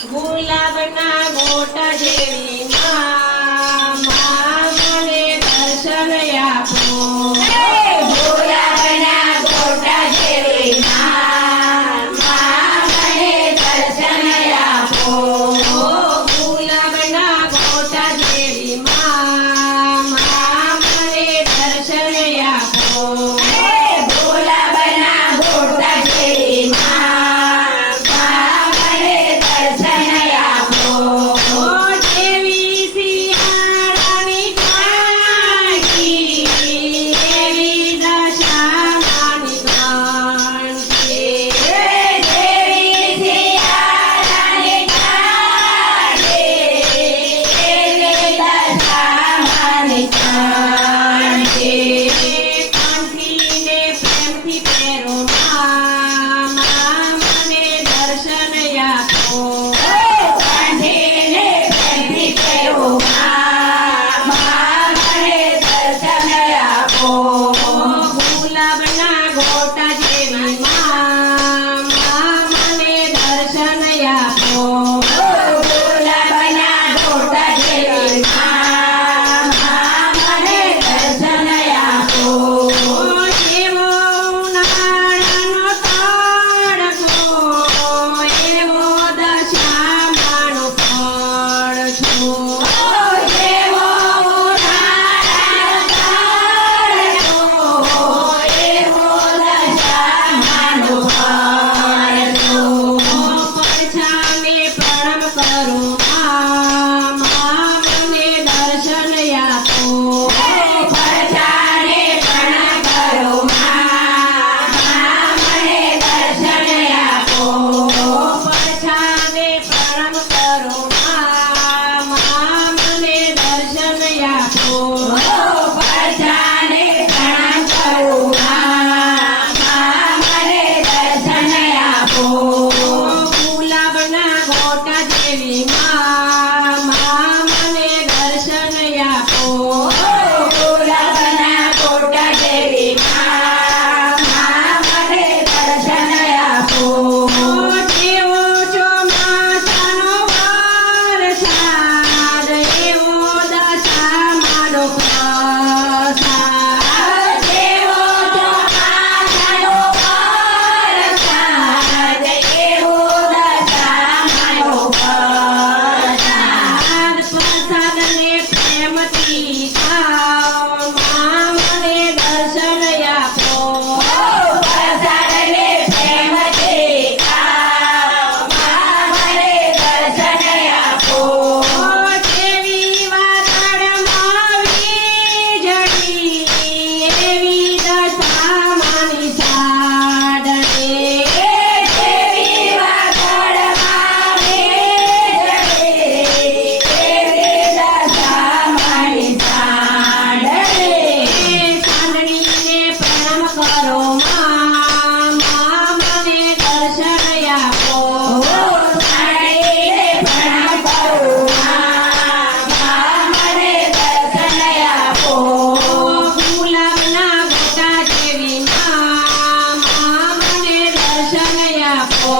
ગુલાબના ગોટા જેવી માં મને દર્શન આપો. ગુલાબના ગોટા જેવી માં મને દર્શન આપો. ગુલાબના ગોટા જેવી માં મને દર્શન આપો. ગુલાબના ગોટા જેવી માં મને દર્શન આપો. જેવી શિયાળાની કાંઠી એવી દશા માની કાંઠી. દેવી શિયાળાની કાંઠી એવી દશા માની કાંઠી. કાંઠીને પ્રેમથી પહેરો માં મને દર્શન આપો. કાંઠીને પ્રેમથી પહેરો માં મને દર્શન આપો. ગુલાબના ગોટા જેવી માં મને દર્શન આપો. ગુલાબના ગોટા જેવી માં મને દર્શન આપો. એવો ઉનાળાનો તડકો એવો દશામાનો ફળ છો. જેવો ઉનાળાનો તડકો એવો દશામાનો ફળ છો. પડછાને પ્રણામ કરો માં મને દર્શન આપો. પડછાને પ્રણામ કરો માં મને દર્શન આપો. પડછાને પ્રણામ કરો માં મને દર્શન આપો. પડછાને પ્રણામ કરો માં મને દર્શન આપો. ગુલાબના ગોટા જેવી માં મને દર્શન આપો. ગુલાબના ગોટા જેવી માં મને દર્શન આપો. જેવો ચોમાસાનો વરસાદ એવો દશામાનો પ્રસાદ. જેવો ચોમાસાનો વરસાદ એવો દશામાનો પ્રસાદ. પ્રસાદને પ્રેમથી ખાઓ માં મને દર્શન આપો. પ્રસાદને પ્રેમથી ખાઓ માં મને દર્શન આપો. જેવી વાદળમાં વીજળી એવી દશામાની સાડણી. દેવી વાદળમાં વીજળી એવી દશામાની સાડણી. સાંદણીને પ્રણામ કરો માં મને દર્શન આપો. સાડીને પ્રણામ કરો માં મને દર્શન આપો. ગુલાબના ગોટા જેવી માં મને દર્શન આપો.